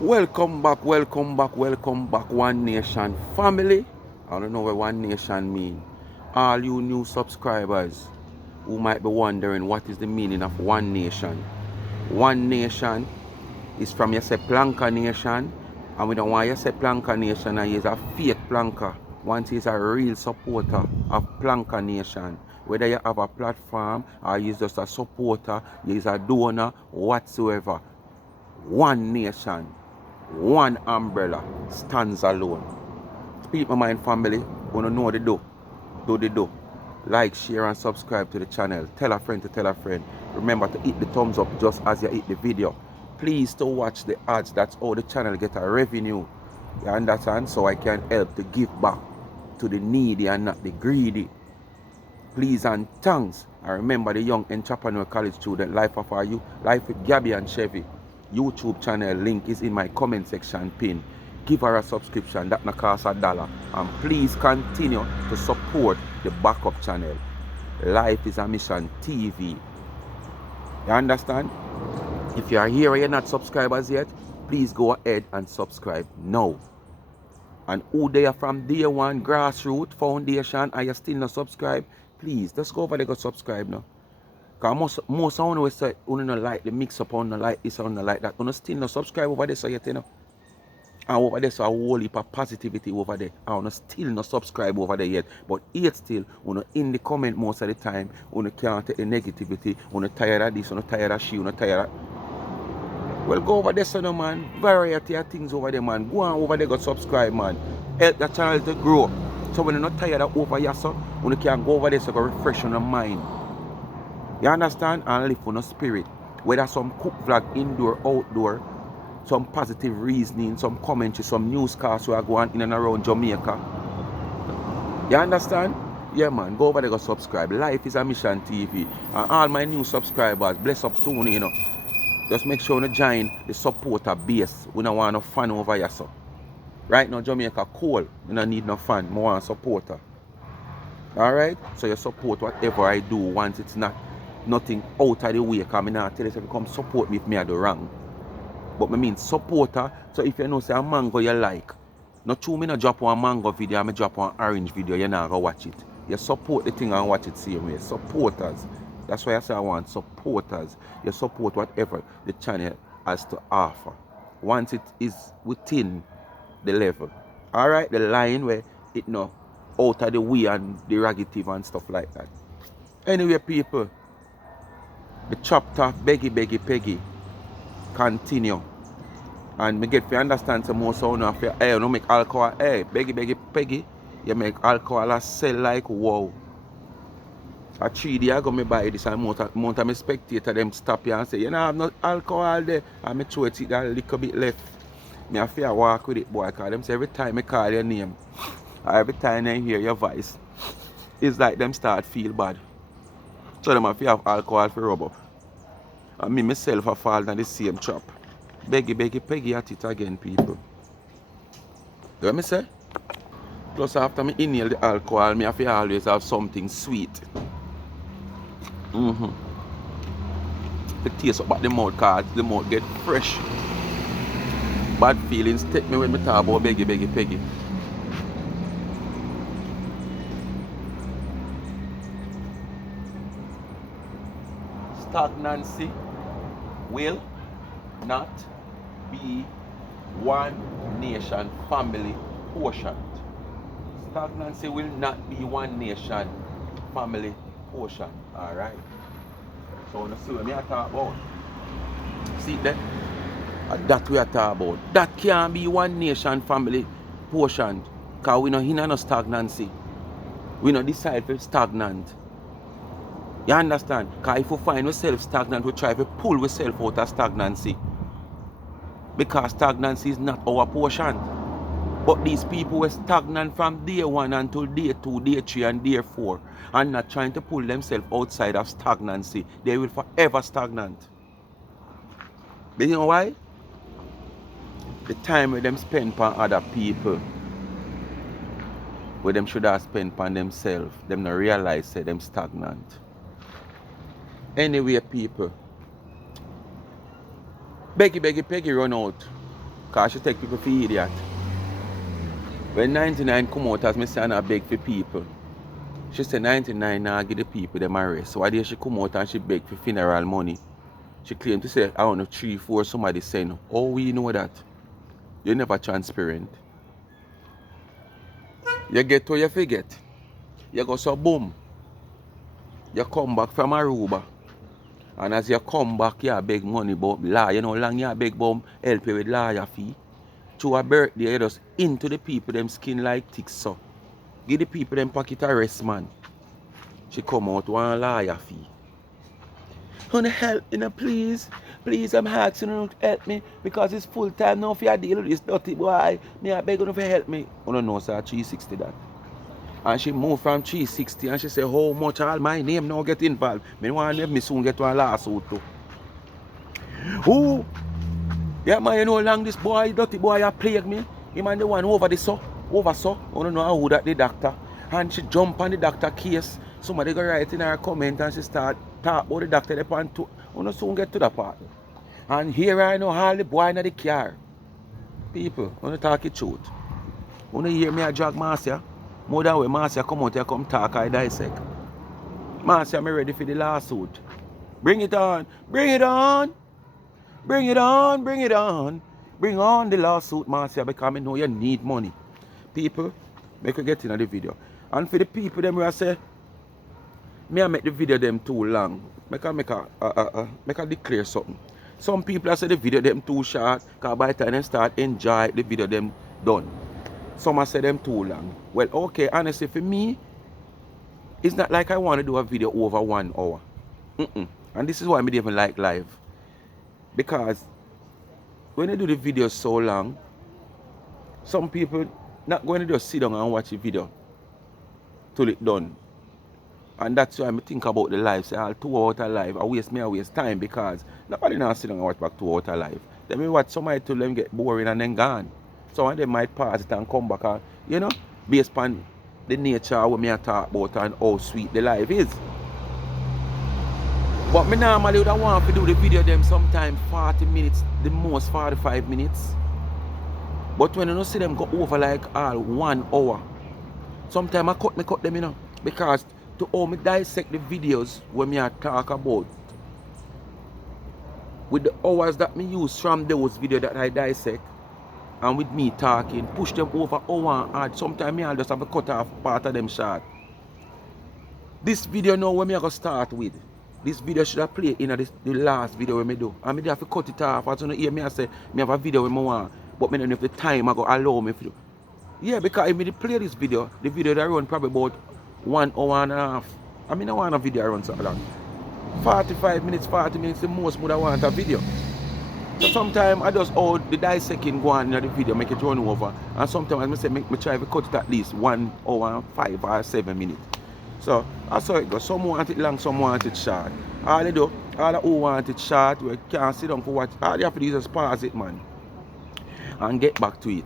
Welcome back, One Nation family. I don't know what One Nation mean. All you new subscribers who might be wondering what is the meaning of One Nation. One Nation is from you say Planka Nation, and we don't want you say Planka Nation and he's a fake Planka. Once he's a real supporter of Planka Nation. Whether you have a platform or he's just a supporter, he's a donor, whatsoever. One Nation, one umbrella stands alone. Speak my mind family, wanna know the do the do. Like, share and subscribe to the channel. Tell a friend to tell a friend. Remember to hit the thumbs up just as you hit the video. Please to watch the ads, that's how the channel get a revenue. You understand? So I can help to give back to the needy and not the greedy. Please and thanks. I remember the young entrepreneur college student, Life of Our Youth, Life with Gabby and Chevy. YouTube channel link is in my comment section pin. Give her a subscription, that not cost $1. And please continue to support the backup channel. Life is a Mission TV. You understand? If you are here and you're not subscribers yet, please go ahead and subscribe now. And who they are from day one, grassroots, foundation, and you still not subscribe, please just go over there, go subscribe now. Because most of you say, you don't like the mix up, on the like this, on the like that. You still not subscribe over there, so you know. And over there, so a whole heap of positivity over there. And you still not subscribe over there yet. But yet still, you in the comment most of the time, you can't take the negativity, you tired of this, you tired of she, you tired of... Well, go over there, son, man. Variety of things over there, man. Go on over there, go subscribe, man. Help the channel to grow. So when you're not tired of over here, so you can go over there so you can refresh on your mind. You understand? And live on your spirit. Whether some cook vlog, indoor, outdoor, some positive reasoning, some commentary, some newscasts who are going in and around Jamaica. You understand? Yeah, man. Go over there, go subscribe. Life is a Mission TV. And all my new subscribers, bless up Tony, you know. Just make sure you join the supporter base. We don't want no fan over here, so. Right now, Jamaica cold. We don't need no fan. We want a supporter. Alright? So you support whatever I do once it's not nothing out of the way. Because I not tell you to come support me if me I do wrong. But I mean supporter. So if you know say a mango you like, not true me not drop one mango video, I drop one orange video, you're not gonna watch it. You support the thing and watch it same way. Supporters. That's why I say I want supporters. You support whatever the channel has to offer. Once it is within the level. Alright, the line where it no out of the way and derogative and stuff like that. Anyway, people, the chapter Beggy, Peggy continue. And me get to understand some more sound of hey, you don't make alcohol, hey, Beggy, Peggy, you make alcohol and sell like wow. A 3 day ago me buy this and most of my spectator them stop here and say, you know, I have no alcohol there. And me throw it a little bit left. Me have to walk with it, boy, because them say every time I call your name, or every time I hear your voice, it's like them start feel bad. So them have to have alcohol for rub up. And me myself I fall in the same trap. Beggy, Peggy at it again, people. You know what me say? Plus after me inhale the alcohol, me have to always have something sweet. The taste up at the mouth, cause the mouth get fresh. Bad feelings take me when me talk about Beggy, Peggy. Stagnancy will not be one nation family portion. Stagnancy will not be one nation family portion. Alright. So you see what me I talk about. See that? That we are talking about. That can't be one nation family portion. Because we not in no stagnancy. We not decide for stagnant. You understand? Because if we find ourselves stagnant, we try to pull ourselves out of stagnancy. Because stagnancy is not our portion. But these people were stagnant from day 1 until day 2, day 3, and day 4. And not trying to pull themselves outside of stagnancy. They will forever stagnant. But you know why? The time where them spend on other people, where them should have spent on themselves, them not realize that them stagnant. Anyway, people, Beggy, Peggy run out. Because she take people for idiot. When 99 come out as me say I beg for people, she said 99 now give the people them arrest. So why did she come out and she beg for funeral money? She claimed to say, I don't know, 3, 4, somebody saying, oh, we know that. You're never transparent. You get what you forget. You go so boom. You come back from Aruba. And as you come back, you beg money about law. You know how long you beg about help you with lawyer fee. To a birthday, you just into the people, them skin like thick so. Give the people them pocket arrest, man. She come out one lawyer fee. Wanna help, please? Please, I'm asking you to help me because it's full time now for you deal with this dirty boy. Me, I beg you to help me. You don't know, sir, 360 that. And she moved from 360 and she said, how much all my name now get involved? Me want to me soon get one lawsuit too. Who? Yeah, man, you know how long this boy, dirty boy, a plague me? Him and the one over the so. Over so. I don't know who that the doctor. And she jump on the doctor case. Somebody go write in her comment and she start talk about the doctor. They want to, I don't soon get to that part. And here I know all the boy in the car. People, I don't talk the truth. I don't hear me a drag Marcia. More than when Marcia come out here come talk, I dissect. Marcia, I'm ready for the lawsuit. Bring it on. Bring it on. Bring it on. Bring it on. Bring on the lawsuit, Marcia, because I know you need money. People, make you get into the video. And for the people them who say, me I make the video them too long. Make a declare something. Some people say the video them too short, because by the time they start enjoy the video them done. Some say them too long. Well, okay, honestly, for me, it's not like I want to do a video over 1 hour. And this is why I don't even like live. Because when you do the video so long, some people not going to just sit down and watch the video till it's done. And that's why I think about the live. Say, 2 hours of live, I waste time because nobody now sit down and watch back 2 hours of live. Then we watch somebody till them get boring and then gone. Some of them might pause it and come back and, you know, based upon the nature of what me talk about and how sweet the life is. But me normally would want to do the video them sometime 40 minutes, the most 45 minutes. But when you don't see them go over like all 1 hour, sometimes I cut them, you know, because to how me dissect the videos when me talk about with the hours that me use from those videos that I dissect and with me talking, push them over hour and sometimes me I'll just have to cut off part of them short. This video now when me I go start with, this video should have played in the last video when me do. And me have to cut it off. As you know, hear me I say me have a video when I want, but me don't know if the time I go allow me to do. Yeah, because if me play this video, the video that run probably about 1 hour and a half. I mean I want a video run so long. 45 minutes, 40 minutes the most would I want a video. So sometimes I just hold the dissecting go on in the video, make it run over. And sometimes I say me try to cut it at least 1 hour and 5 or 7 minutes. So that's how it goes. Some want it long, some want it short. All they do, all who want it short, we can't sit down for what. All you have to do is just pause it, man. And get back to it.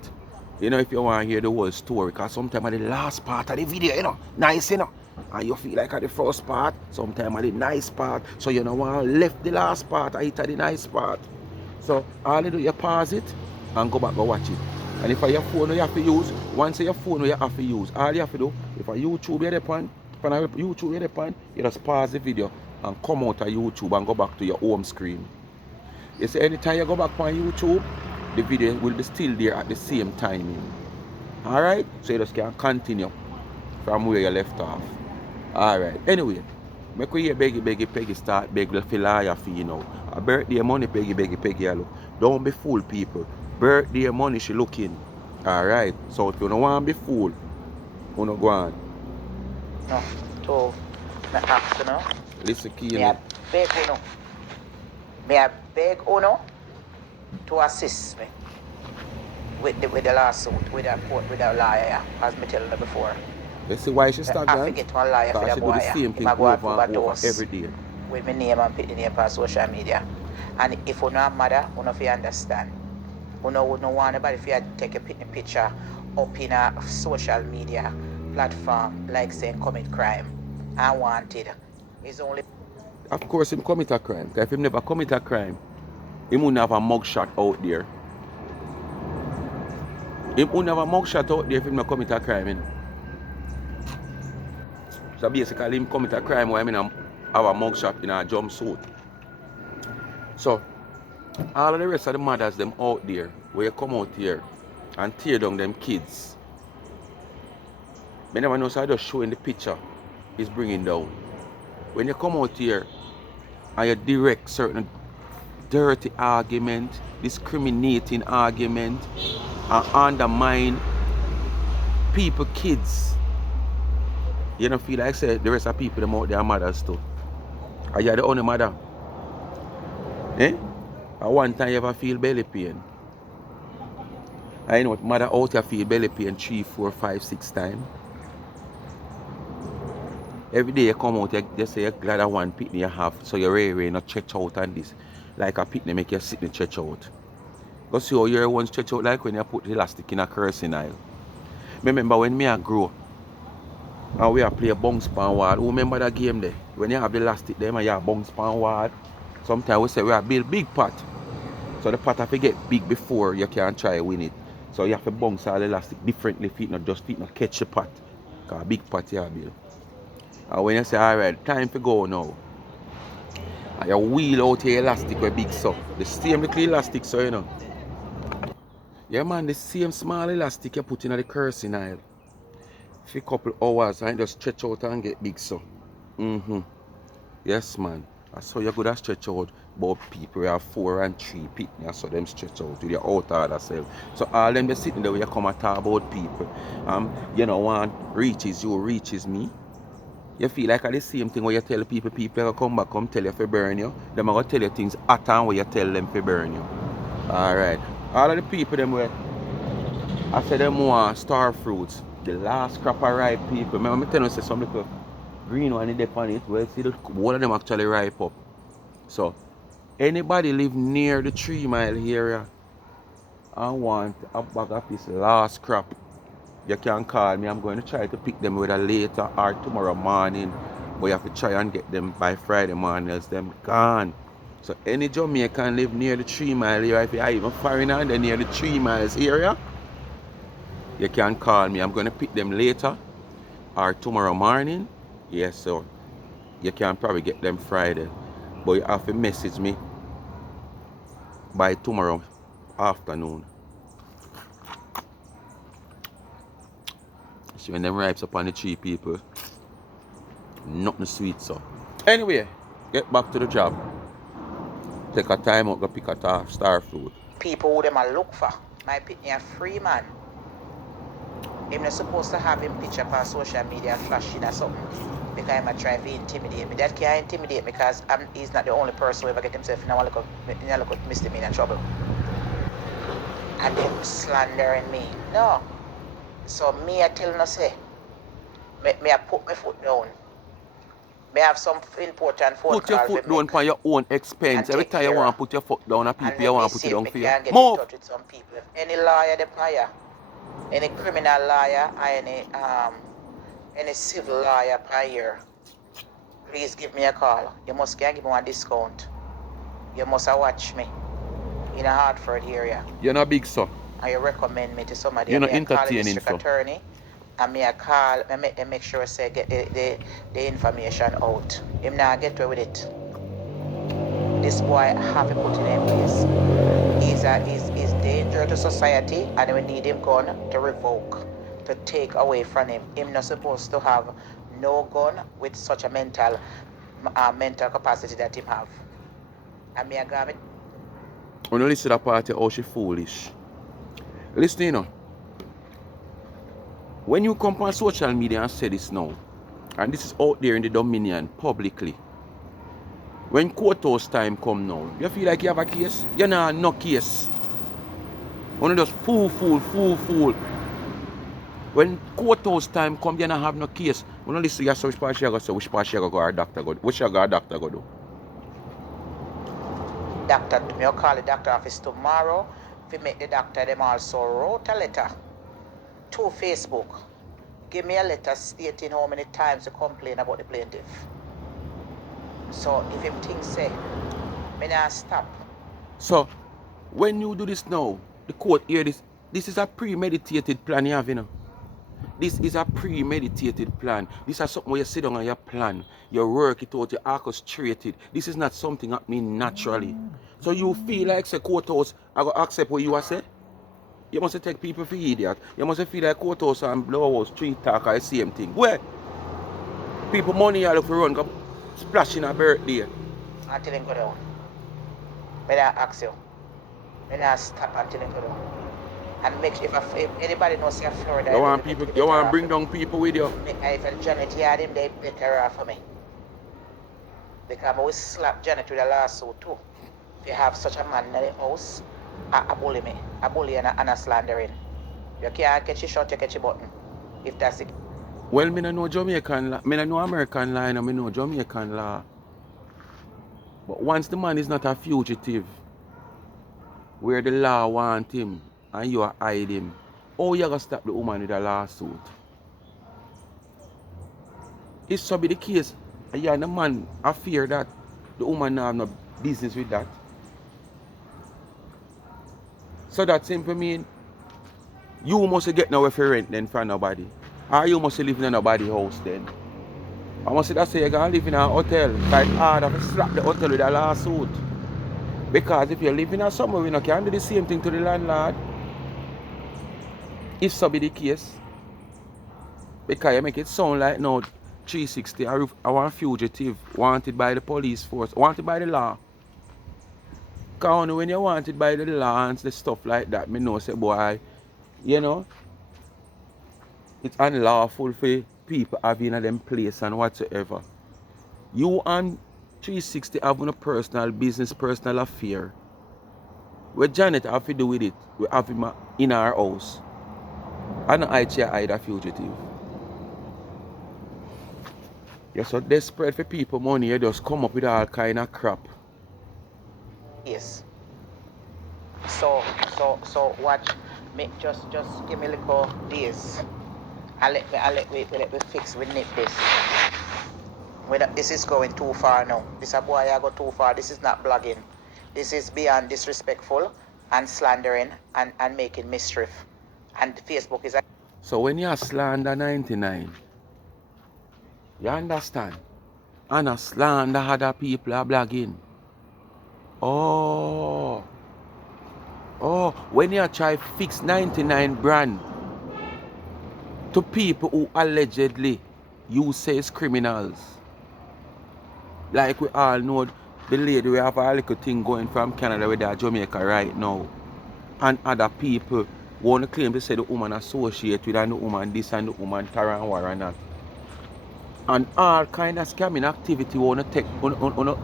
You know, if you want to hear the whole story, because sometimes at the last part of the video, you know, nice, you know. And you feel like at the first part, sometimes at the nice part. So you know want to left the last part, I hit at the nice part. So all you do, you pause it and go back and watch it. And if your phone you have to use, once your phone you have to use, all you have to do, if a YouTube you're upon, you just pause the video and come out of YouTube and go back to your home screen. You see, anytime you go back on YouTube, the video will be still there at the same timing. Alright? So you just can continue from where you left off. Alright. Anyway, make we hear Beggy, Peggy start beg for lawyer fee, you know. A birthday money, Peggy, hello. Don't be fooled, people. Birthday money, she looking. Alright. So if you don't want to be fooled, you don't go on. No, to me ask you know. Listen, key, Me a beg uno. Me a beg uno to assist me with the lawsuit, with the court, with the lawyer, as me tell you before. You see why she start I forget one lawyer for the boy. She do the same thing over and over every day. With my name and put the name on social media. And if you not mother, you know if you understand. You know would not want anybody if you take a picture up in a social media platform like saying commit crime. Unwanted. It's only Of course him commit a crime. Because if him never commit a crime, he wouldn't have a mugshot out there. Him who never mugshot out there if him not commit a crime. You know? So basically him commit a crime where I mean have a mugshot in a jumpsuit. So all of the rest of the mothers them out there where you come out here and tear down them kids. Me never know, so I just showing the picture is bringing down. When you come out here and you direct certain dirty argument, discriminating argument, and undermine people, kids, you don't feel like say the rest of people them out there are mothers too. Are you the only mother? Eh? At one time you ever feel belly pain? I know what mother out here feel belly pain 3, 4, 5, 6 times. Every day you come out, you say you're glad that one pitney you have, so you're really not stretch out and this. Like a pitney make you sit and stretch out. Go see how your one stretch out like when you put the elastic in a cursing aisle. Remember when me I grow and we are play bounce pan wall. Who remember that game there? When you have the elastic there and you have bounce pan wall. Sometimes we say we have build big pot. So the pot have to get big before you can try win it. So you have to bounce all the elastic differently if it not just fit not catch the pot. Because big pot you have build. And when you say alright, time to go now. And you wheel out your elastic with big so. The same little elastic so you know. Yeah man, the same small elastic you put in the cursing aisle. For a couple hours and just stretch out and get big so. Yes man. That's how you good at stretch out about people who have 4 and 3 pitney, so them stretch out with your out order self. So all them they sitting there where you come and talk about people. You know one reaches you, reaches me. You feel like the same thing where you tell people will come back, come tell you for burn you. Them are going to tell you things at time where you tell them for burn you. Alright. All of the people them where I said them want star fruits. The last crop of ripe people. Remember me tell you say some little green one in the on it. Well see the one of them actually ripe up. So anybody live near the 3 Mile area and want a bag of this last crop, you can call me. I'm going to try to pick them whether later or tomorrow morning. But you have to try and get them by Friday morning, else them gone. So any Jamaican live near the 3 Mile area, if you are even foreigner and they're near the 3 Miles area, you can call me. I'm going to pick them later or tomorrow morning. Yes, so you can probably get them Friday. But you have to message me by tomorrow afternoon. See when them ripes upon the tree people, nothing sweet so. Anyway, get back to the job. Take a time out, go pick a star fruit. People who them a look for. My pitney a free man. Him not supposed to have him picture on social media flashing or something. Because I'm a try to intimidate me. That can't intimidate me because he's not the only person who ever get himself in a look of misdemeanor trouble. And them slandering me. No. So me I tell no say. Me I put my foot down. Me have some important phone put your foot down for your own expense. Every time you want to put your foot down on people, you want to put it down for you. Move! Get in touch with some people. If any lawyer they hire, any criminal lawyer or any civil lawyer per year, please give me a call. You must give me one discount. You must watch me in a Hartford area. You're not big so. And you recommend me to somebody. You're not entertaining district so. Attorney. And me a call, I make them make sure say get the information out. Him now get away with it. This boy have to put in place. He's danger to society and we need him gun to revoke, to take away from him. Him not supposed to have no gun with such a mental capacity that him have. And me a go with. When you listen to that party, how she foolish. Listen, you know. When you come on social media and say this now, and this is out there in the Dominion publicly, when courthouse time come now, you feel like you have a case? You know, no case. You just fool. When courthouse time come, you don't have no case. You don't listen to which part she go say, which part she go our doctor go do. Which our doctor go do? Doctor, me call the doctor office tomorrow. If make the doctor them also wrote a letter to Facebook. Give me a letter stating how many times you complain about the plaintiff. So if him things say, me not stop. So when you do this now, the court hear this This is a premeditated plan you have, you know. This is a premeditated plan. This is something where you sit down and you plan. You work it out, you orchestrate it. This is not something happening naturally. So you feel like say courthouse, I go accept what you are say. You must take people for idiot. You must feel like courthouse and blow street talk are the same thing. Where people money all for run, go splash in a birthday. Until him go down. May I ask you? May I stop until him go down? And make sure if anybody knows you're Florida, You want people, you want to bring down people with you. If Janet had him, they better off for me. Because I always slap Janet with a lawsuit too. If you have such a man in the house, I bully me. I bully and a slandering. You can't catch your shot, you catch your button. If that's it. Well, me no know Jamaican law. Me no know American law and I know Jamaican law. But once the man is not a fugitive, where the law want him and you hide him, how you gonna stop the woman with a lawsuit? If so be the case, and you and the man I fear that the woman have no business with that. So that simply mean you must get nowhere for rent then for nobody. Or you must live in nobody's house then. I must say that say you're gonna live in a hotel. Like hard to slap the hotel with a lawsuit. Because if you live in a somewhere, you can do the same thing to the landlord. If so be the case. Because you make it sound like now 360 I want fugitive, wanted by the police force, wanted by the law. Because when you're wanted by the law and the stuff like that, me know say boy, you know, it's unlawful for people having a them place and whatsoever. You and 360 having a personal business, personal affair. What Janet have to do with it, we have him in our house. And I hide a fugitive. You're so desperate for people money, you just come up with all kind of crap. Yes. So watch me just give me a little days. And let me fix we nip this. This is going too far now. This a boy I go too far. This is not blogging. This is beyond disrespectful and slandering and making mischief. And Facebook is a So when you slander 99, you understand? And a slander other people are blogging. Oh, when you try fix 99 brand to people who allegedly you say is criminals. Like we all know the lady we have a little thing going from Canada with Jamaica right now. And other people want to claim to say the woman associate with and the woman this and the woman Taran Warren. And all kind of scamming activity want to take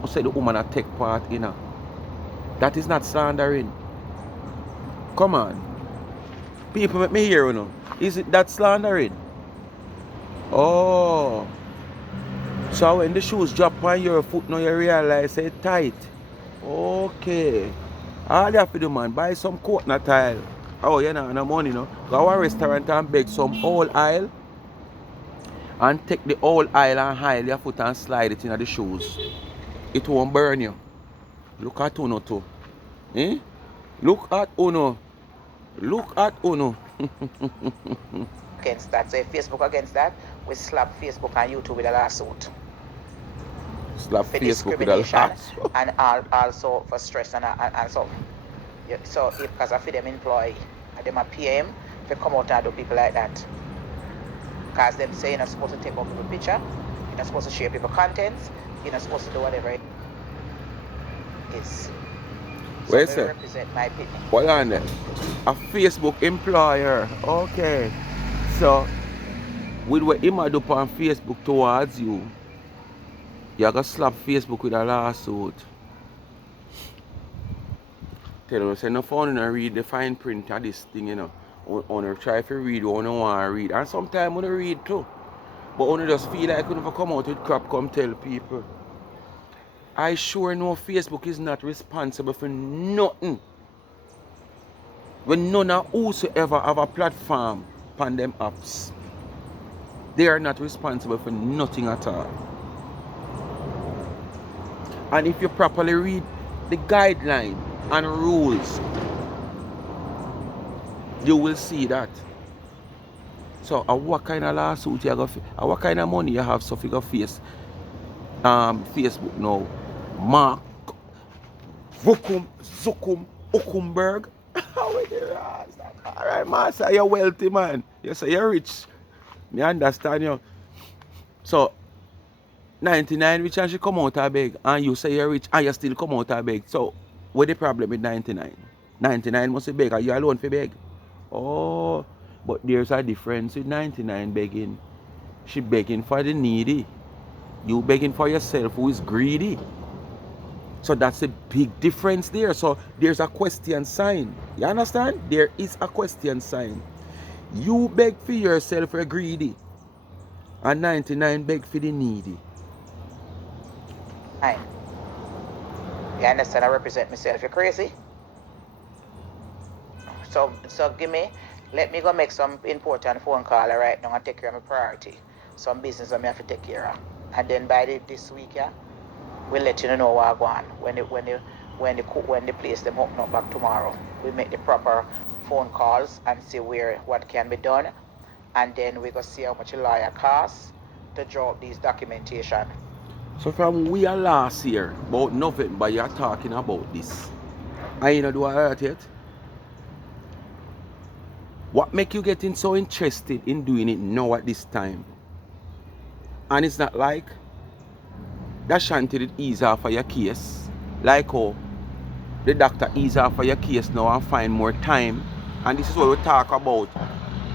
say the woman take part in. That is not slandering. Come on. People make me hear, you know. Is it that slandering? Oh. So when the shoes drop on your foot now you realize it's tight. Okay. All you have to do, man, buy some coconut tile. Oh, you know, no money, no. Go to a restaurant and beg some old oil. And take the old oil and oil your foot and slide it in the shoes. It won't burn you. Look at Uno too. Eh? Look at Uno. Look at Uno. against that. So if Facebook against that, we slap Facebook and YouTube with a lawsuit. Slap For Facebook with a discrimination lawsuit. and also for stress and so. Yeah, so if because I feel them employee and them a PM, if they come out and do people like that. Because them say you're not supposed to take out people's picture, you're not supposed to share people's contents, you're not supposed to do whatever it is. Where is So I it? represent my opinion. Hold on there. A Facebook employer. Okay. So, with what him do on Facebook towards you, you gonna slap Facebook with a lawsuit. Tell you, say no fun to read the fine print of this thing, you know. On try to read what you want to read. And sometimes you read too. But you just feel like you never come out with crap, come tell people. I sure know Facebook is not responsible for nothing. When none of whosoever have a platform on them apps, they are not responsible for nothing at all. And if you properly read the guideline and rules, You will see that. So, what kind of lawsuit you got? What kind of money you have? So, you got face Facebook now. Mark Zukum Ukumberg. Alright, master, you're wealthy, man. You say you're rich. Me understand you. So 99 rich and she come out a beg. And you say you're rich and you still come out a beg. So what the problem with 99? 99 must be beg. Are you alone for beg? Oh, but there's a difference with 99 begging. She begging for the needy. You begging for yourself who is greedy. So that's a big difference there. So there's a question sign. You understand? There is a question sign. You beg for yourself, you're greedy. And 99 beg for the needy. Fine. You understand? I represent myself. You're crazy. So let me go make some important phone call right now and take care of my priority. Some business that I have to take care of. And then by this week, yeah, we'll let you know what I want. When the place them open up back tomorrow, we make the proper phone calls and see what can be done. And then we go see how much a lawyer costs to draw up these documentation. So from we are last year about nothing, but you're talking about this. I ain't do that yet. What make you getting so interested in doing it now at this time? And it's not like that shanty did ease off of your case. Like how the doctor ease off of your case now and find more time. And this is what we talk about.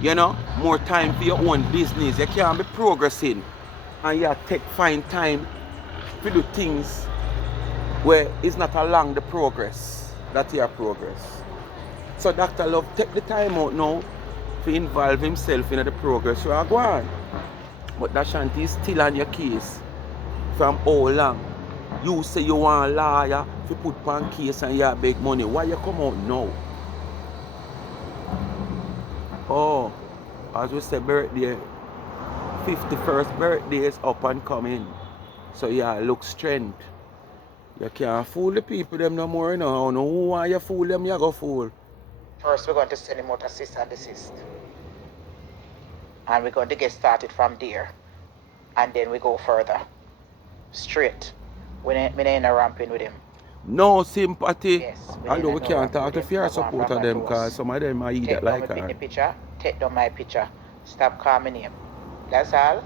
You know, more time for your own business. You can't be progressing. And you find time to do things where it's not along the progress that you progress. So Dr. Love take the time out now to involve himself in the progress you are going. But that shanty is still on your case from how long? You say you want a lawyer to put on case and you beg money. Why you come out now? Oh, as we say, birthday, 51st birthday is up and coming. So yeah, look strength. You can't fool the people them no more, you know. No, who want you fool them, you go fool. First, we're going to send him out a cease and desist. And we're going to get started from there. And then we go further. Straight. We ain't ramping with him. No sympathy. Yes. Although we can't talk to fear support of them because some of them are either like her. Take down my picture. Take down my picture. Stop calling him. That's all.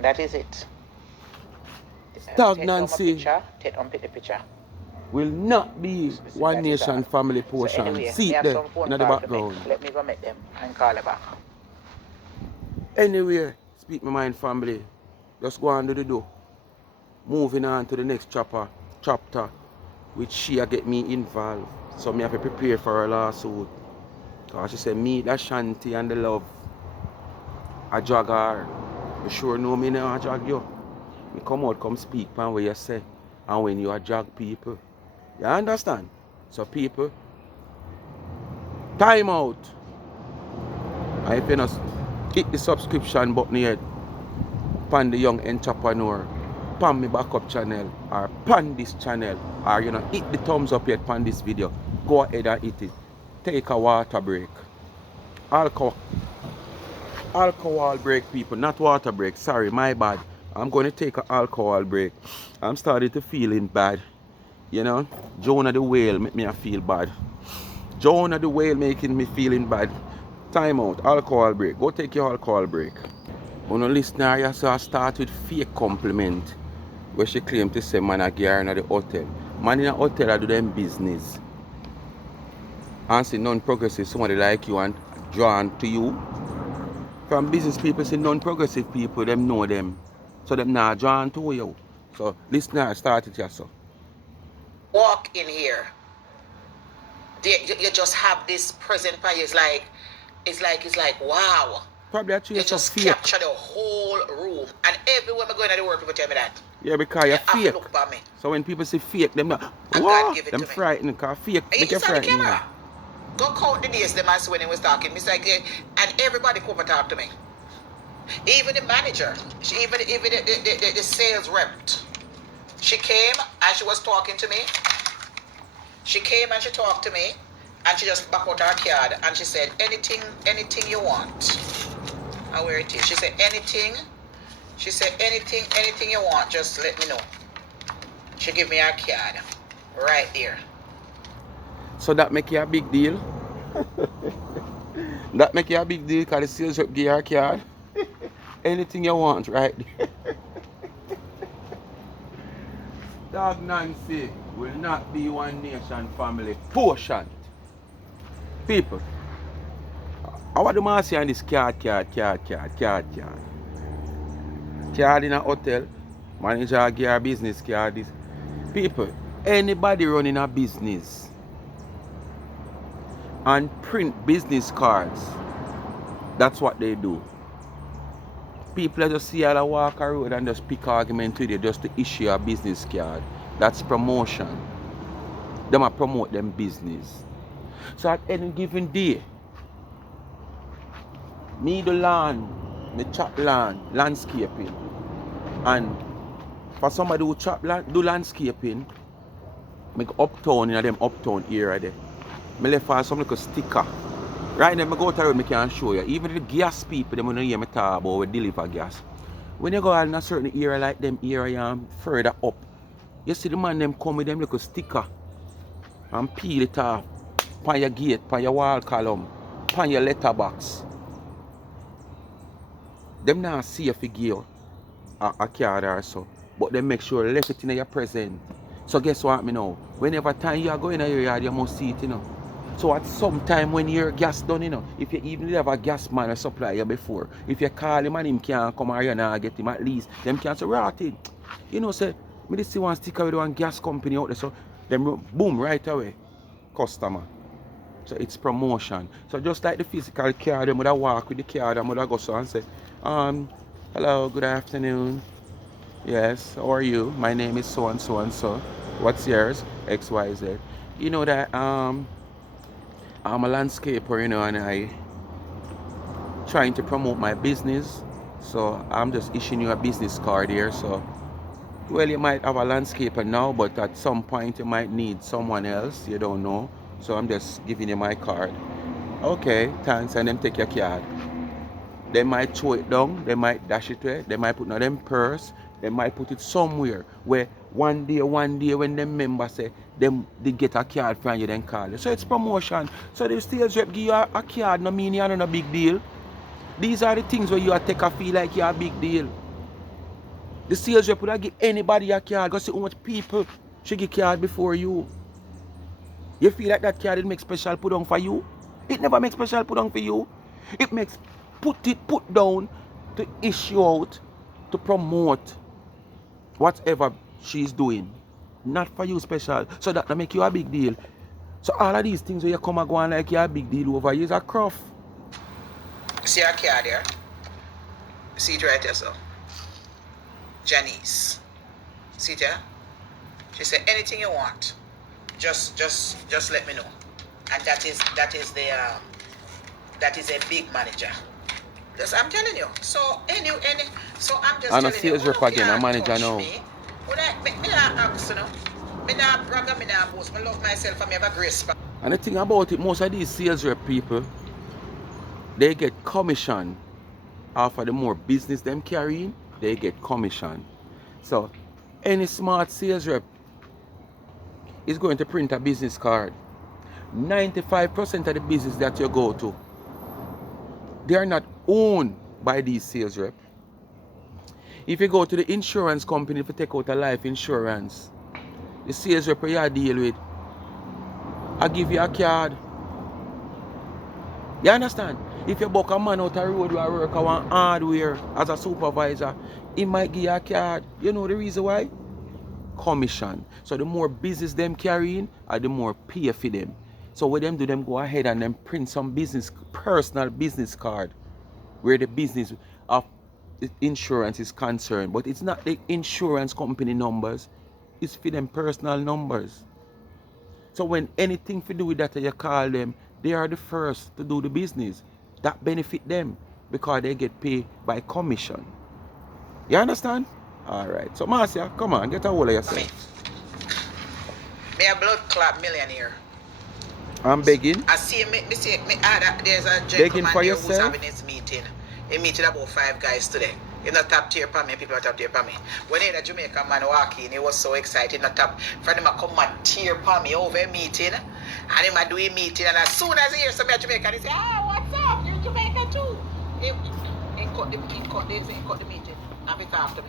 That is it. Stagnancy Take down the picture. will not be one nation family portion. So anyway, see it there in the background. Let me go make them and call it back. Anyway, speak my mind family. Just go on to the door. Moving on to the next chapter, which she get me involved. So me have to prepare for her lawsuit. Cause she said me, that Shanty and the love. I drag her. You sure know me now I drag you. Me come out, come speak pan what you say. And when you are drag people. You understand? So people, time out. And if you not hit the subscription button yet, pan the young entrepreneur, pan me backup channel, or pan this channel, or you know, hit the thumbs up yet pan this video. Go ahead and hit it. Take a water break. Alcohol break, people, not water break. Sorry, my bad. I'm going to take an alcohol break. I'm starting to feeling bad. You know, Jonah the whale make me feel bad. Jonah the whale making me feeling bad. Time out, alcohol break. Go take your alcohol break. On a listener, you saw start with fake compliment where she claimed to say man a gear in the hotel. Man in a hotel I do them business. And see non-progressive, somebody like you and drawn to you. From business people say non-progressive people, them know them. So them not drawn to you. So listener, start it yourself. Walk in here. You just have this present by you. It's like wow. Probably actually you just capture the whole room. And everywhere I go in the world, people tell me that. Yeah, because you're fake. Look for me. So when people say fake, them not, wow, them frightened because fake make you frightened. Yeah. Go count the days them as when he was talking. It's like, and everybody come and talk to me. Even the manager, even the sales rep. She came and she was talking to me. She came and she talked to me. And she just back out her card and she said, anything you want. And where it is. She said, anything. She said, anything you want, just let me know. She give me her card. Right there. So that make you a big deal? That make you a big deal because the sales rep give you her card? Anything you want, right? Dog Nancy will not be one nation family portion. People, I want the man say on this card. Card in a hotel, manager give her business card. This. People, anybody running a business and print business cards, that's what they do. People just see how I walk a road and just pick argument with you just to issue a business card. That's promotion. Them a promote them business. So at any given day, me do land, me chop land, landscaping. And for somebody who chop land, do landscaping, me go uptown in them uptown area there. Me left for some little sticker. Right now, I go out the road, I can show you. Even the gas people, they don't hear me talk about we deliver gas. When you go in a certain area like them area further up, you see the man them come with them little sticker and peel it off on your gate, on your wall column, on your letterbox. Them not see if you give a card or so, but they make sure left it in your present. So guess what me know? Whenever time you are going in your yard, you must see it, you know. So at some time when your gas done, you know, if you even have a gas man or supply you before, if you call him and him can't come here and get him, at least them can say, rotted. You know, say, me just see one sticker with one gas company out there, so them boom right away. Customer. So it's promotion. So just like the physical card, them would walk with the card and would go so and say, hello, good afternoon. Yes, how are you? My name is so and so and so. What's yours? XYZ. You know that I'm a landscaper, you know, and I trying to promote my business. So I'm just issuing you a business card here. So well, you might have a landscaper now, but at some point you might need someone else. You don't know. So I'm just giving you my card. Okay, thanks, and then take your card. They might throw it down, they might dash it away, they might put it in them purse, they might put it somewhere where one day when them members say them they get a card from you, then call you. So it's promotion. So the sales rep give you a card, no mean you're not a big deal. These are the things where you take a feel like you're a big deal. The sales rep would give anybody a card. Go see how much people should give card before you. You feel like that card it makes special put on for you? It never makes special put on for you. It makes put down to issue out to promote whatever she's doing. Not for you special. So that make you a big deal. So all of these things where you come and go on like you're a big deal over here is a cruff. See her card there? See it right there, so. Janice. See it there? She said, anything you want. Just let me know. And that is a big manager. Yes, I'm telling you. So so I'm just and telling you. And a sales rep again, a manager now. Me not ask, you know. Me not brag, me not boast. Me love myself and me have a grace. And the thing about it, most of these sales rep people, they get commission off of the more business them carrying, they get commission. So any smart sales rep is going to print a business card. 95% of the business that you go to, they are not owned by these sales reps. If you go to the insurance company to take out a life insurance, the sales rep you deal with, I give you a card. You understand? If you book a man out the road who work on hardware as a supervisor, he might give you a card. You know the reason why? Commission. So the more business them carrying, the more pay for them. So what them do, them go ahead and them print some personal business card where the business of the insurance is concerned. But it's not the insurance company numbers, it's for them personal numbers. So when anything to do with that you call them, they are the first to do the business. That benefit them because they get paid by commission. You understand? Alright. So Marcia, come on, get a hold of yourself. Me a blood clot millionaire. I'm begging. I see there's a Begging gentleman for there who's yourself? having his meeting. He meeting about 5 guys today. In the top tier for me, people are top tier for me. When he had a Jamaican man walk in, he was so excited. The top friend him a come and tear for me over a meeting. And him a do a meeting, and as soon as he hears somebody Jamaican, he say, what's up? You Jamaican too? He cut the meeting and he talk to me.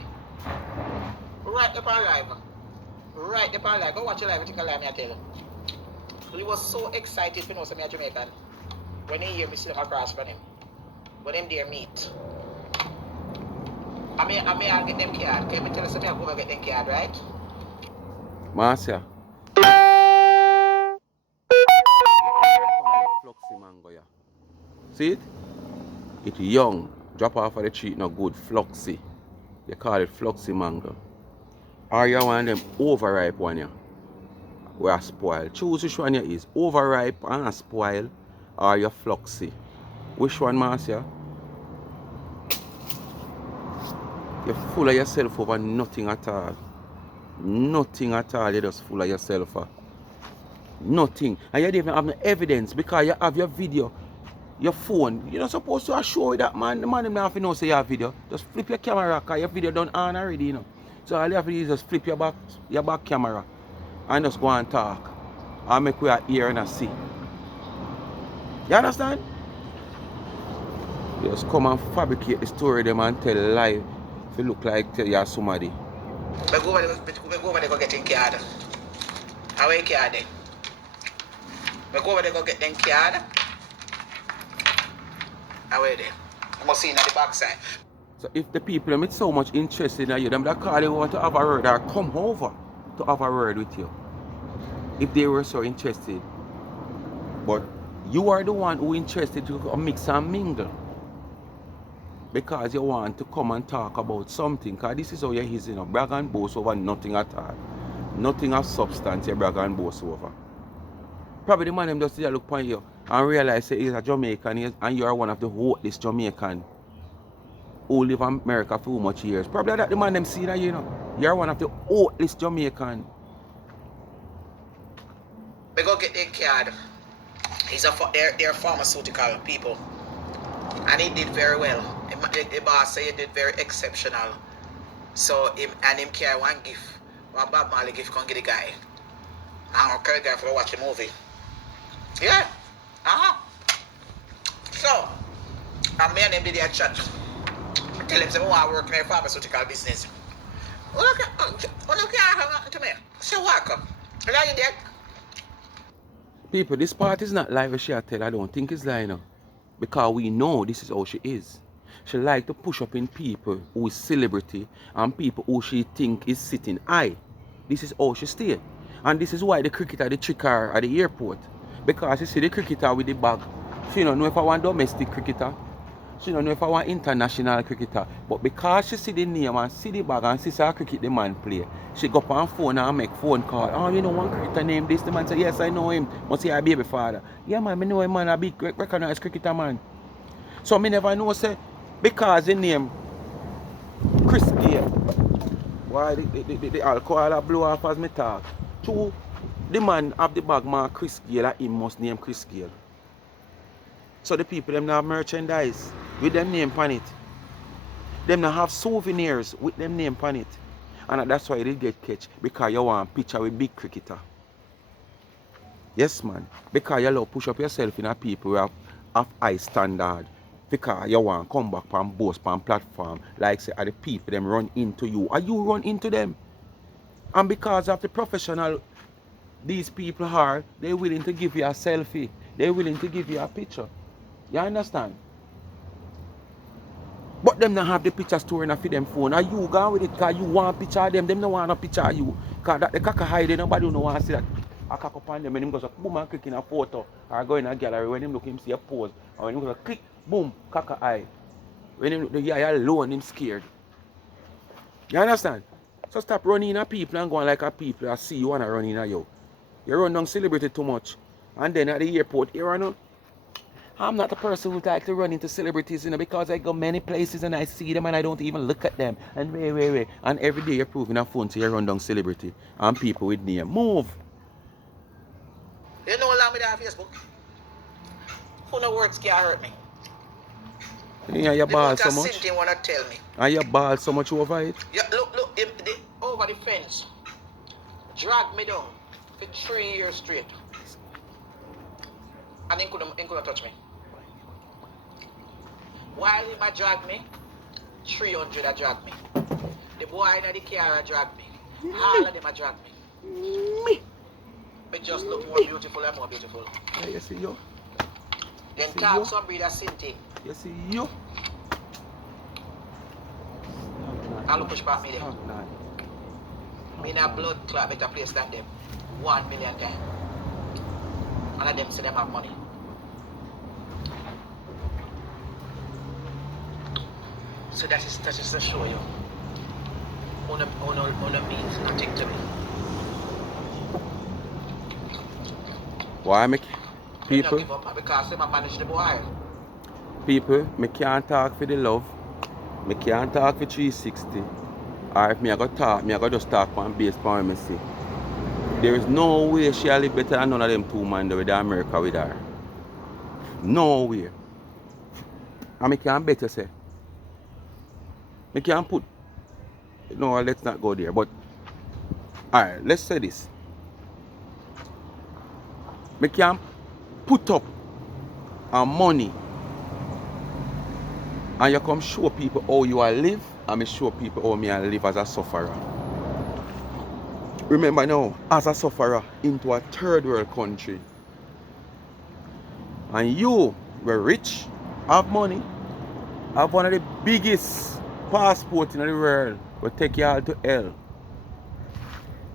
Right up on live. Right up on live. Go watch your live, I think I lie me I tell you. He was so excited to know some Jamaican. When he hear me see them across from him. When them there meet. I mean I'll get them card. Can me tell you something I'll go and get them card, right? Marcia. Fluxy mango, yeah. See it? It's young. Drop off of the tree, not good. Fluxy. You call it fluxy mango. Or you want them overripe one, yeah? We are spoiled. Choose which one you is. Overripe and spoiled, or you fluxy. Which one, Marcia? You're full of yourself over nothing at all. Nothing at all. You're just full of yourself. Nothing. And you don't even have no evidence because you have your video, your phone. You're not supposed to show that man. The man doesn't have to know say you have video. Just flip your camera because your video done on already, you know. So all you have to do is just flip your back camera and just go and talk. And make we hear and see. You understand? You just come and fabricate the story them and tell a lie if you look like you're somebody. We go over there go get in card. How are you card then? We go over there go get them card. How are you there? You must see in the backside. So if the people are so much interested in you, them that call you want to have a word or come over to have a word with you. If they were so interested. But you are the one who interested to mix and mingle. Because you want to come and talk about something. Because this is how you is, you know, brag and boast over nothing at all. Nothing of substance you brag and boast over. Probably the man them just look upon you and realize he's a Jamaican and you are one of the hopeless Jamaican who live in America for much years. Probably that the man them see that, you know. You're one of the hopeless Jamaican. We go get their card. They're pharmaceutical people. And he did very well. The boss said he did very exceptional. So him carry one gift. One Bob Marley gift can get the guy. And I'll carry the guy for watch the movie. Yeah. So, and me and him did a chat. I tell him, say, I want to work in a pharmaceutical business. Look at to me. So welcome. Are you dead? People, this part is not live as she tell. I don't think it's lying. Because we know this is how she is. She like to push up in people who is celebrity and people who she think is sitting high. This is how she stay. And this is why the cricketer the trick her at the airport. Because she see the cricketer with the bag. She don't know if I want domestic cricketer. She don't know if I want international cricketer. But because she see the name and see the bag and see how cricket the man play, she go up on phone and make phone call. Oh, you know one cricketer name this? The man say, yes, I know him. Must say, I baby father. Yeah, man, I know him, man. A big recognized cricketer, man. So me never know, say, because the name Chris Gale. Why the alcohol blow off as me talk. Two, the man of the bag man Chris Gale, he must name Chris Gale. So the people them now have merchandise with them name on it. Them now have souvenirs with them name on it. And that's why they get catch. Because you want a picture with big cricketer. Yes, man. Because you love push up yourself in a people who have high standard. Because you want to come back and boast on platform. Like say, are the people them run into you. Or you run into them. And because of the professional these people are, they're willing to give you a selfie. They're willing to give you a picture. You understand? But them not have the picture storing off them phone. Are you gone with it because you want a picture of them? Them don't want a picture of you. Because that the cock hide, nobody don't want to see that. I cock up on them and him goes boom and click in a photo. Or go in a gallery when him look him see a pose. Or when him goes click, boom, cock eye. When him look the guy alone, him scared. You understand? So stop running at people and going like a people. I see you wanna run in at you. You run down celebrity too much. And then at the airport, you run. I'm not the person who like to run into celebrities, you know, because I go many places and I see them and I don't even look at them. And wait. And every day you're proving a phone to you run down celebrity and people with name. Move. You know how long me have Facebook. Who no words can hurt me? Yeah, you ball so much. Thing wanna tell me. And you ball so much over it. Yeah, look, over the fence. Drag me down for 3 years straight. And he couldn't touch me. While he might drag me, 300 a drag me. The boy in the car a drag me. All of them a drag me. But just look more beautiful and more beautiful. Yeah, you see you. Then talk some breed of sinting. You see you. I'll push back me there. Me in a blood clot better place than them. 1 million times. All of them say them have money. So that is to show you. Honor means nothing to me. Why make people? Give up because I manage the boy. People, me can't talk for the love. Me can't talk for 360. Or if me I go talk, me I go just talk on base for me see. There is no way she'll live better than none of them two men with America with her. No way. And me can't better say. Me can't put. No, let's not go there. But alright, let's say this. Me can't put up money and you come show people how you are live and me show people how me I live as a sufferer. Remember now, as a sufferer into a third world country and you were rich, have money, have one of the biggest passports in the world will take you all to hell.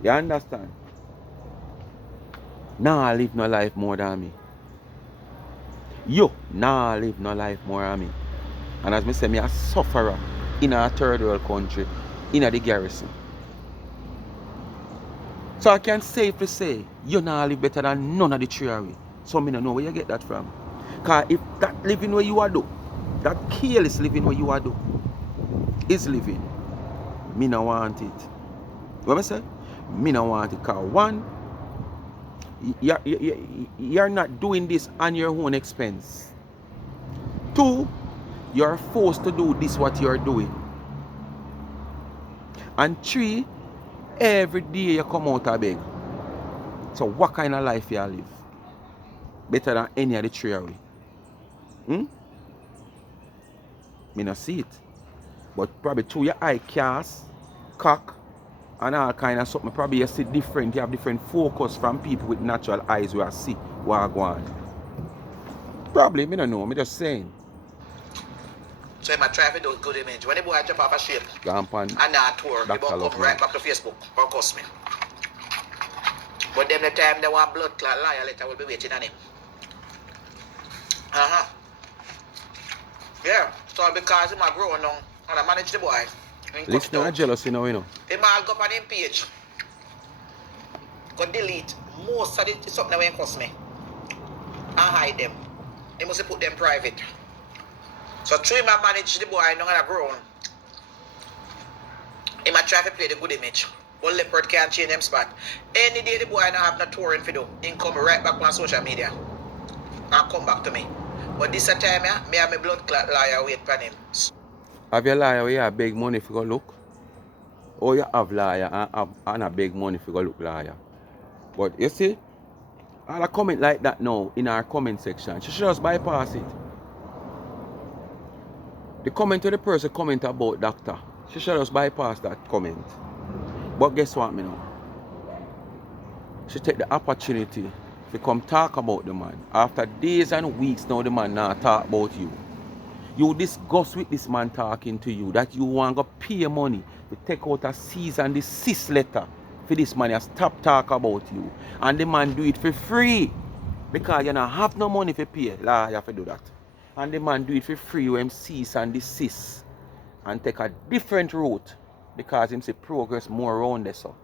You understand? Now I live no life more than me. You now live no life more than me. And as me say, me a sufferer in a third world country, in a the garrison. So I can safely say, you now live better than none of the three of we. So me don't know where you get that from. Because if that living where you are do, that careless living where you are do, is living, me no want it. What I say? Me no want it. Because one, you're not doing this on your own expense. Two, you're forced to do this what you're doing. And three, every day you come out of beg. So what kind of life you live? Better than any of the three of we. Me not see it. But probably through your eye cast, cock, and all kind of something, probably you see different. You have different focus from people with natural eyes who are see what are going. Probably, me don't know. Me just saying. So I try to do good image. When the boy jump off a ship and a tour, he won't come right back to Facebook or cuss me. But them the time they want blood clot liar letter will be waiting on him. Yeah, so because him a grow now and I manage the boy. Listen, I'm jealous, you know. Him all go on him page. Go delete most of the something that won't cost me. And hide them. He must put them private. So through him I manage the boy now and grow on. He might try to play the good image. But leopard can't change them spot. Any day the boy don't have no touring for do, he come right back on social media. And come back to me. But this time, me have my blood clot liar wait for him. Have your liar where you have big money for go look? Or you have liar and a big money for go look liar? But you see, all a comment like that now in our comment section, she should just bypass it. The comment to the person comment about doctor, she should just bypass that comment. But guess what me know? She take the opportunity to come talk about the man. After days and weeks now the man now talk about you. You discuss with this man talking to you that you want to pay money to take out a cease and desist letter for this man and stop talk about you. And the man do it for free. Because you don't have no money to pay. You have to do that. And the man do it for free when him cease and desist. And take a different route. Because him say progress more around there so.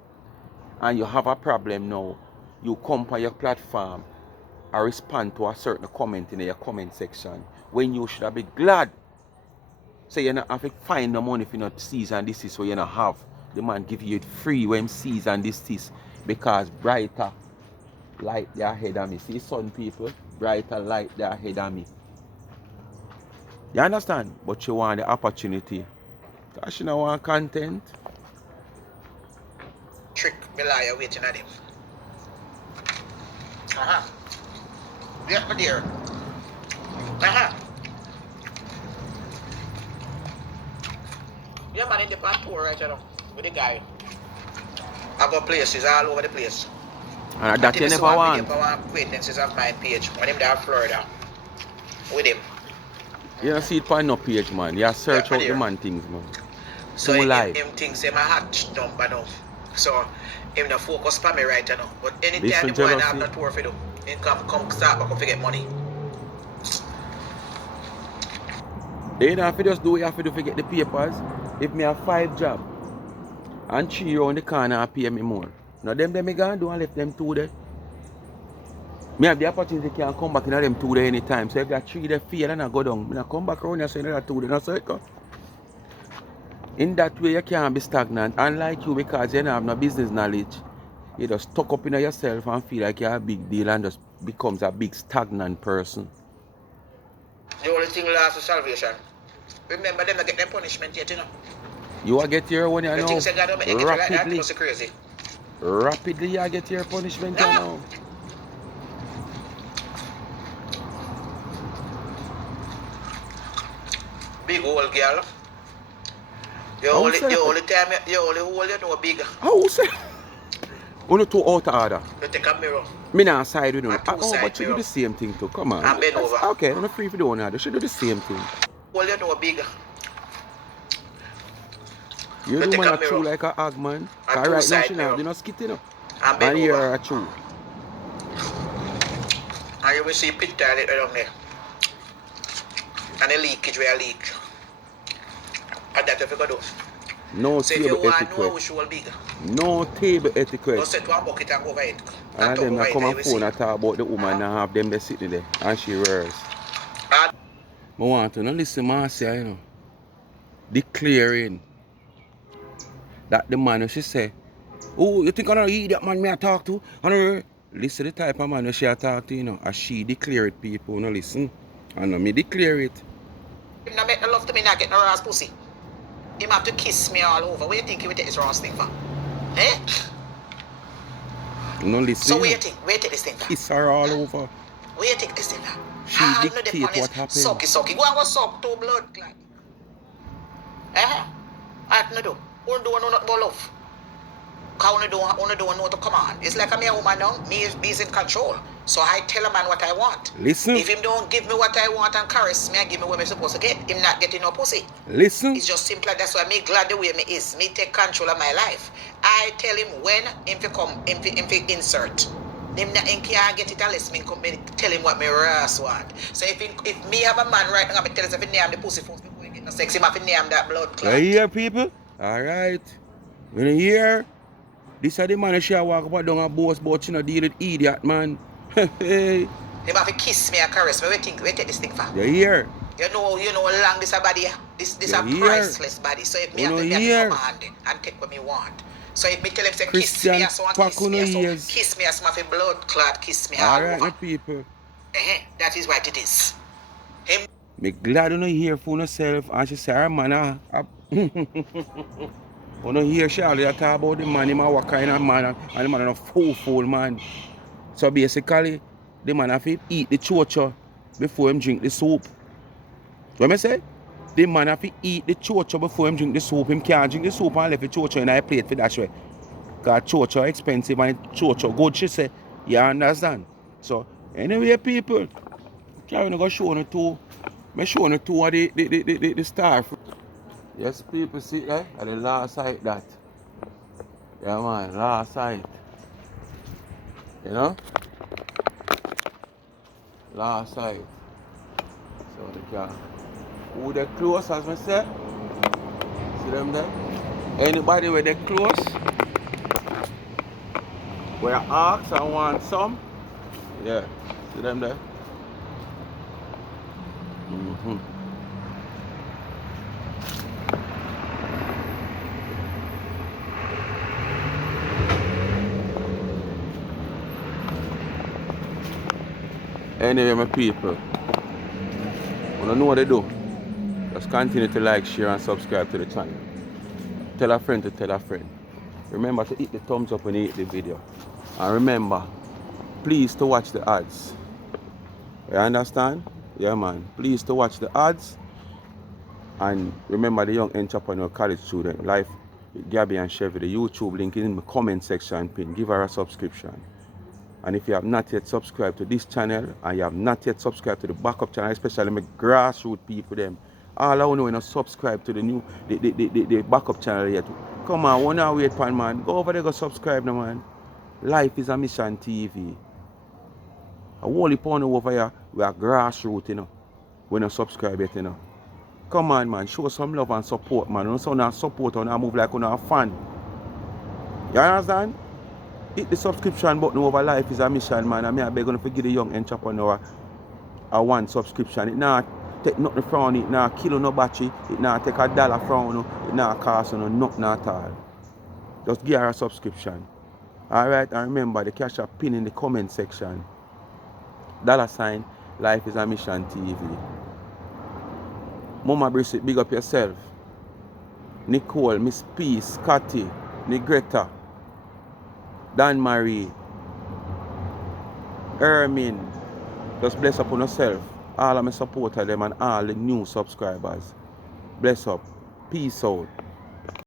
And you have a problem now. You come on your platform and respond to a certain comment in your comment section when you should have been glad. So you don't have to find no money if you not cease and desist, so you don't have. The man give you it free when cease and desist because brighter light there ahead of me. See sun people, brighter light there ahead of me. You understand? But she want the opportunity. Because she don't want content. Trick me liar waiting at him. Yeah, my dear. Yeah, man, in the past tour right now with the guy. I got places all over the place. And that you never want. Acquaintances of mine page when him there in Florida with him. You don't see it on no page, man. You search out the man things, man. So him thinks him a hot number now. So him the focus for me right now. But anytime the boy have no tour for do, him come start back to get money. They don't have to just do what you have to do to get the papers. If me have 5 jobs and 3 around the corner and pay me more. Now them me gonna do and left them 2 there. Me have the opportunity can come back in them 2 there anytime. So if that 3 there fail and I go down, me come back around and say another 2 there. That's how it go. In that way you can't be stagnant. Unlike you because you don't have no business knowledge. You just stuck up in yourself and feel like you're a big deal and just becomes a big stagnant person. The only thing last is salvation. Remember them to get their punishment yet, you know. You will get your one, you know. Rapidly. Like crazy. Rapidly you get your punishment, you know. Big old girl. The only time you know big. How say? You not too out of order. You take a mirror. Me not side with you. But you do the same thing too. Come on. And bend over. Okay, I'm not free for doing that. You should do the same thing. All you know big. You do man a chew like a hog, man. Cause right now she not, you know, skitting up. And you're a chew. And you will see pit toilet right down there. And the leakage where I leak. And that if you go do. No so table if you etiquette. Want to know which big. No table etiquette. Just set one bucket and cover it. And then I come and phone and talk about the woman and have them there sitting there. And she wears. I want to listen, Marcia, you know. Declaring that the man, she say, oh, you think I don't eat that man me I talk to? And listen to the type of man she I talk to, you know. And she declare it, people, no listen. And me declare it. Him not make no love to me, not get no ass pussy. Him have to kiss me all over. What do you think he would take this ass thing for? Eh? No listen. So what do you think? Where you take this thing for? Kiss her all over. Where you take this thing for? She dictate what happened. Sucky. Go and go suck 2 blood clot. I no do. Who do nothing about love? Because I don't know to command. It's like I'm a woman now. Me is in control. So I tell a man what I want. Listen. If him don't give me what I want and caress me and give me what I'm supposed to get, him not getting no pussy. Listen. It's just simple. That's why me glad the way me is. Me take control of my life. I tell him when him fi come, him fi insert. Him can't get it unless me come tell him what me ass want. So if me have a man right now, I tell him if he name the pussy first before he get no sex, him have to name that blood clot. You hear people? Alright. When you hear, this is the man she walk up and down and boast about you know deal with idiot man. Hey. They have to kiss me and caress me. We take this thing for. You hear? You know how long this a body. This a priceless body. So if me have to command it and take what me want. So if me tell him say kiss me as one kiss me as my blood clot, kiss me all over. People. That is what it is. Him. Me glad you know hear for yourself and she say her man you know hear she already talk about the man, him a what kind of man and the man a fool man. So basically, the man have to eat the chocho before him drink the soup. What I say? The man have to eat the chocho before him drink the soup. Him can't drink the soup and left the chocho in a plate for that way. Because chocho expensive and chocho good, she say. You understand? So, anyway, people, I'm going to show you two. I'm showing you two of the star. Yes, people see that? At the last sight that. Yeah, man, last sight. You know? Last sight. So they can. Who they close as I said? See them there? Anybody where they close? Where you ask and want some? Yeah. See them there? Anyway, my people, you know what they do. Just continue to like, share, and subscribe to the channel. Tell a friend to tell a friend. Remember to hit the thumbs up when you hit the video. And remember, please to watch the ads. You understand? Yeah, man. Please to watch the ads. And remember the young entrepreneur college student life with Gabby and Chevy. The YouTube link is in the comment section pin. Give her a subscription. And if you have not yet subscribed to this channel and you have not yet subscribed to the backup channel, especially my grassroots people them, all I want to know is subscribe to the backup channel yet. Come on, one hour wait pan man. Go over there, go subscribe now man. Life is a mission TV. A whole heap over here, we are grassroots, you know. We don't subscribe yet, you know. Come on man, show some love and support man. Don't sound support and move like a fan. You understand? Hit the subscription button over life is a mission, man. And I beg you to give the young entrepreneur a one subscription. It not take nothing from it, not kill no battery, it not take $1 from you, it not cost you nothing at all. Just give her a subscription. Alright, and remember the cash app pin in the comment section. $ Life is a Mission TV. Mama Brisset, big up yourself. Nicole, Miss P, Scotty, Negretta, Dan Marie, Ermin, just bless up on yourself. All of my supporters them and all the new subscribers. Bless up. Peace out.